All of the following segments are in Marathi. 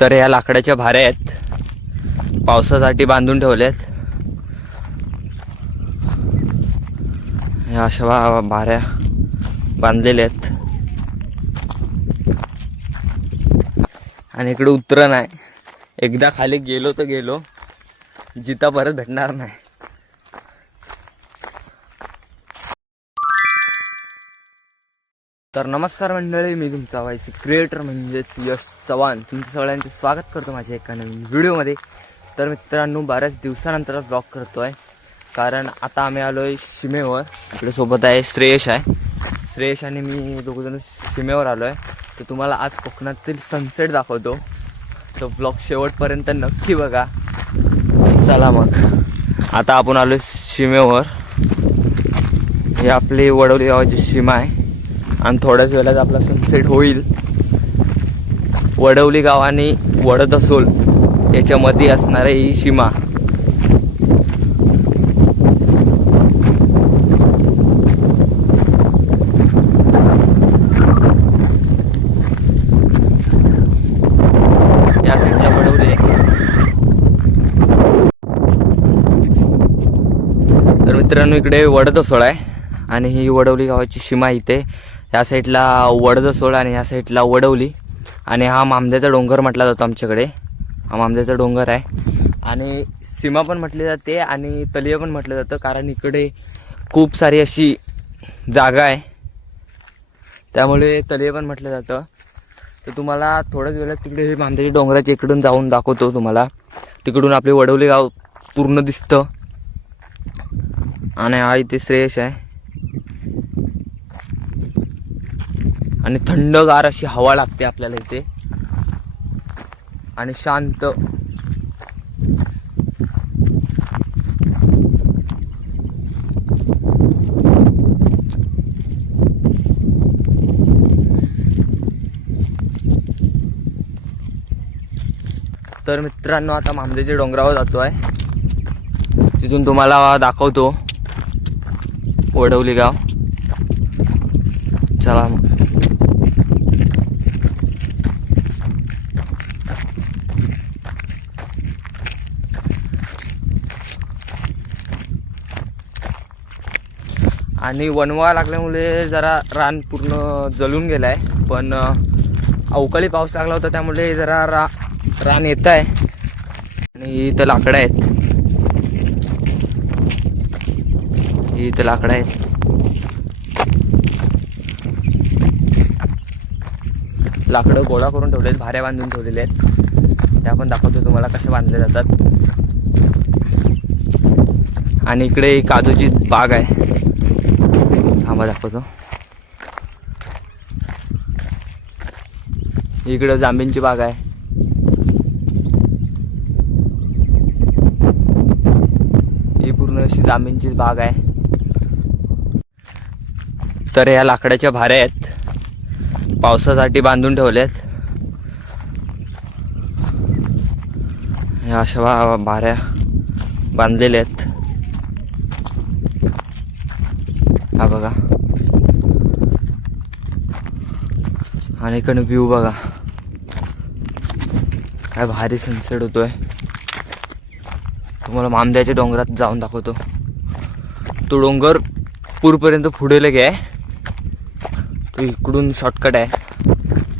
तर या लाकडाच्या भाऱ्या आहेत, पावसासाठी बांधून ठेवल्यात. या अशा भाऱ्या बांधलेल्या आहेत. आणि इकडे उतरण आहे. एकदा खाली गेलो तर गेलो, जिता परत भेटणार नाही. तर नमस्कार मंडळी, मी तुमचा वायसी क्रिएटर म्हणजेच यश चव्हाण तुमचं सगळ्यांचे स्वागत करतो माझ्या एका नवीन व्हिडिओमध्ये. तर मित्रांनो, बऱ्याच दिवसानंतर ब्लॉग करतो आहे, कारण आता आम्ही आलो आहे सीमेवर. आपल्या सोबत आहे श्रेयश आणि मी दोघंजण सीमेवर आलो आहे. तर तुम्हाला आज कोकणातील सनसेट दाखवतो, तो ब्लॉग शेवटपर्यंत नक्की बघा. चला मग, आता आपण आलो सीमेवर. हे आपली वडवली गावाची सीमा आहे आणि थोड्याच वेळात आपला सनसेट होईल. वडवली गाव आणि वडदसोल याच्यामध्ये असणारी ही सीमा. या साईडला वडवली. तर मित्रांनो, इकडे वडदसोळ आहे आणि ही वडवली गावाची सीमा इथे. या साईडला वडदसोळ आणि या साईडला वडवली. आणि हा मामद्याचा डोंगर म्हटला जातो आमच्याकडे. हा मामद्याचा डोंगर आहे आणि सीमा पण म्हटली जाते आणि तलीय पण म्हटलं जातं, कारण इकडे खूप सारी अशी जागा आहे, त्यामुळे तलीय पण म्हटलं जातं. तर तुम्हाला थोड्याच वेळात तिकडे हे मामद्याच्या डोंगराच्या इकडून जाऊन दाखवतो तुम्हाला. तिकडून आपले वडवली गाव पूर्ण दिसतं. आणि हा इथे श्रेयश आहे आणि थंडगार अशी हवा लागते आपल्याला इथे आणि शांत. तर मित्रांनो, आता मामदेच्या डोंगरावर जातो आहे. तिथून तुम्हाला दाखवतो वडवली गाव. चला मग. आणि वनवा लागल्यामुळे जरा रान पूर्ण जळून गेलं आहे, पण अवकाळी पाऊस लागला होता त्यामुळे जरा रान येत आहे. आणि इथं लाकडं आहेत, इथं लाकडं आहेत. लाकडं गोळा करून ठेवले आहेत, भाऱ्या बांधून ठेवलेले आहेत. त्या पण दाखवतो तुम्हाला कसे बांधले जातात. आणि इकडे काजूची बाग आहे, थांबा दाखवतो. इकडं जांभींची बाग आहे. ही पूर्ण अशी जांभींची बाग आहे. तर या लाकडाच्या भाऱ्या आहेत, पावसासाठी बांधून ठेवल्यात. या अशा भाऱ्या बांधलेल्या आहेत. हा बघा, आणि इकडे व्ह्यू बघा, काय भारी सनसेट होतोय. तुम्हाला मामद्याच्या डोंगरात जाऊन दाखवतो. तो डोंगर पूरपर्यंत पुढे लगे आहे. तो इकडून शॉर्टकट आहे,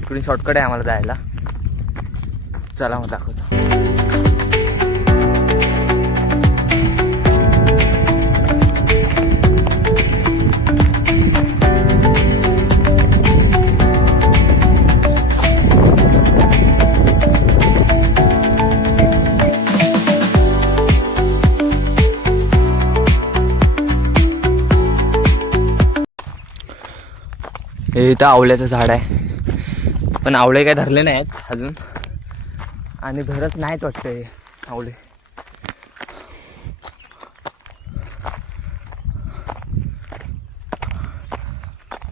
इकडून शॉर्टकट आहे आम्हाला जायला. चला मग दाखवतो. हे इथं आवळ्याचं झाड आहे, पण आवळे काय धरले नाहीत अजून आणि धरत नाहीत वाटतं हे आवळे.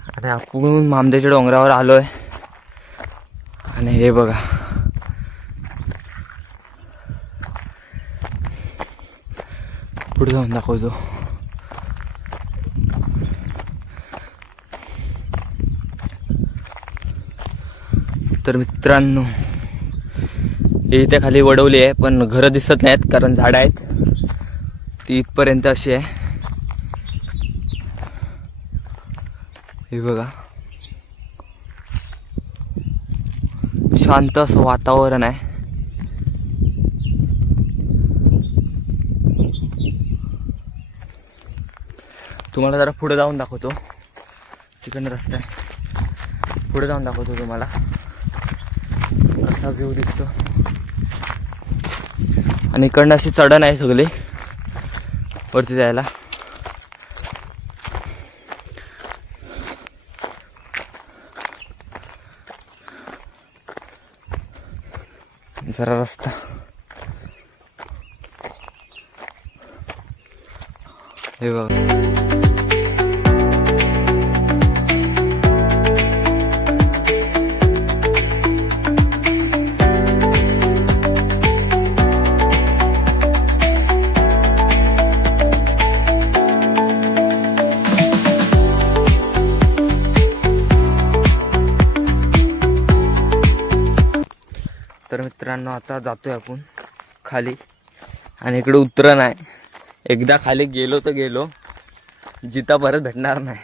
आता आपण मामदेच्या डोंगरावर आलोय आणि हे बघा, पुढे जाऊन दाखवतो. तर मित्रांनो, ही इथे खाली वडवली आहे, पण घरं दिसत नाहीत कारण झाडं आहेत. ती इथपर्यंत अशी आहे. हे बघा, शांत असं वातावरण आहे. तुम्हाला जरा पुढे जाऊन दाखवतो. तिकडनं रस्ता आहे, पुढे जाऊन दाखवतो तुम्हाला कसा व्ह्यू दिसतो. आणि इकडनं अशी चढण आहे सगळी वरती जायला. जरा रस्ता हे बघा. तर मित्रांनो, आता जातोय आपण खाली आणि इकडे उतरण आहे. एकदा खाली गेलो तर गेलो, जिता परत भेटणार नाही.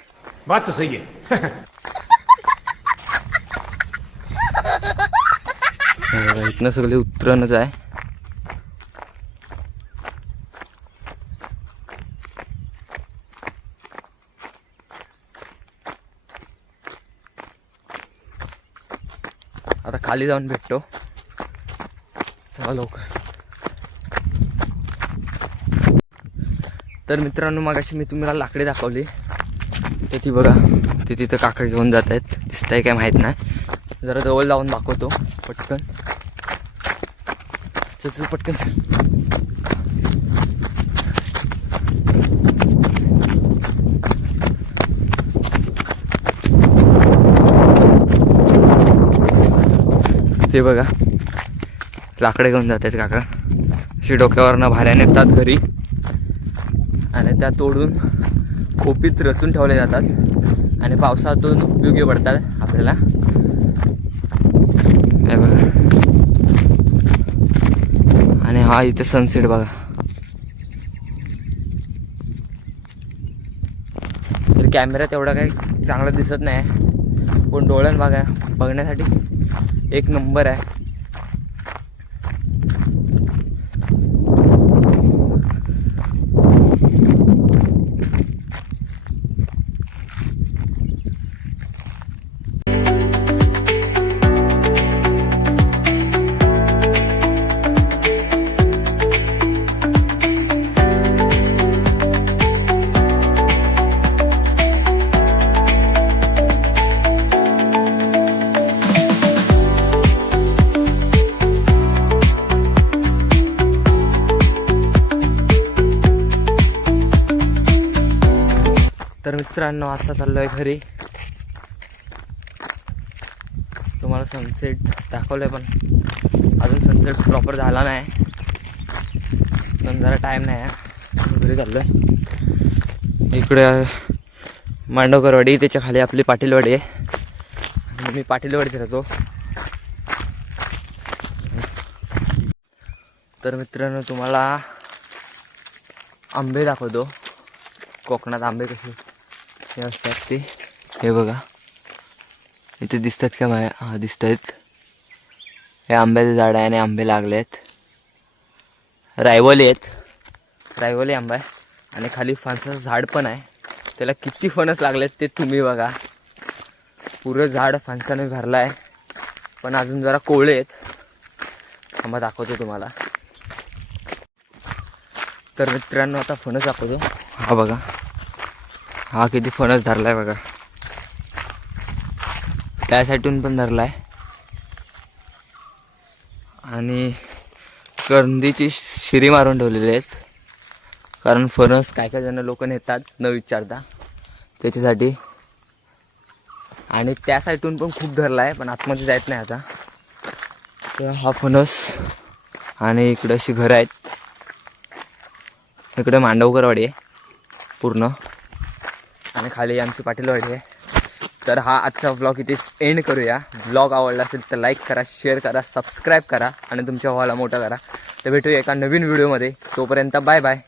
बात तो सही है. इथनं सगळे उतरणच आहे. आता खाली जाऊन भेटतो. चला लवकर. तर मित्रांनो, मगाशी मी तुम्हाला लाकडे दाखवली, ते ती बघा, ते तिथं काका घेऊन जात आहेत. दिसतंय काय माहीत नाही. जरा जवळ जाऊन दाखवतो पटकन. चल पटकन चल. ते बघा, लाकडे घेऊन जात आहेत काका. अशी डोक्यावरनं भाऱ्या नेतात घरी आणि त्या तोडून खोपीत रचून ठेवले जातात आणि पावसातून उपयोगी पडतात आपल्याला. हे बघा, आणि हा इथे सनसेट बघा. तर कॅमेऱ्यात एवढा काही चांगलं दिसत नाही, पण डोळ्यात बघा, बघण्यासाठी एक नंबर आहे. तर मित्रांनो, आता चाललोय घरी. तुम्हाला सनसेट दाखवलंय, पण अजून सनसेट प्रॉपर झाला नाही. पण जरा टाईम नाही आहे, घरी चाललोय. इकडे मांडवकरवाडी, त्याच्या खाली आपली पाटीलवाडी आहे. आणि मी पाटीलवाडीत राहतो. तर मित्रांनो, तुम्हाला आंबे दाखवतो. कोकणात आंबे कसे हे असतात ते. हे बघा, इथे दिसतात का माया? हा, दिसत आहेत. हे आंब्याचे झाड आहे आणि आंबे लागले आहेत. रायवली आहेत, रायवली आंबा आहे. आणि खाली फणसाचं झाड पण आहे. त्याला किती फणस लागलेत ते तुम्ही बघा. पुरं झाड फणसाने भरलं आहे, पण अजून जरा कोवळे आहेत. थांबा दाखवतो तुम्हाला. तर मित्रांनो, आता फणस दाखवतो. हा बघा, हा किती फणस धरलाय बघा. त्या साईडून पण धरलाय. आणि कंदीची शिरी मारून ठेवलेली आहेत, कारण फणस काय काय जण लोक नेतात न विचारता त्याच्यासाठी. आणि त्या साईडून पण खूप धरला आहे, पण आतमध्ये जायत नाही आता. तर हा फणस. आणि इकडे अशी घरं आहेत. इकडे मांडवकरवाडी आहे पूर्ण, आणि खाली आमची पाटीलवाडी आहे. तर हा आजचा व्लॉग इथेच एंड करूया. व्लॉग आवडला असेल तर लाईक करा, शेअर करा, सबस्क्राईब करा आणि तुमच्या भावाला मोठा करा. तर भेटूया एका नवीन व्हिडिओमध्ये. तोपर्यंत बाय बाय.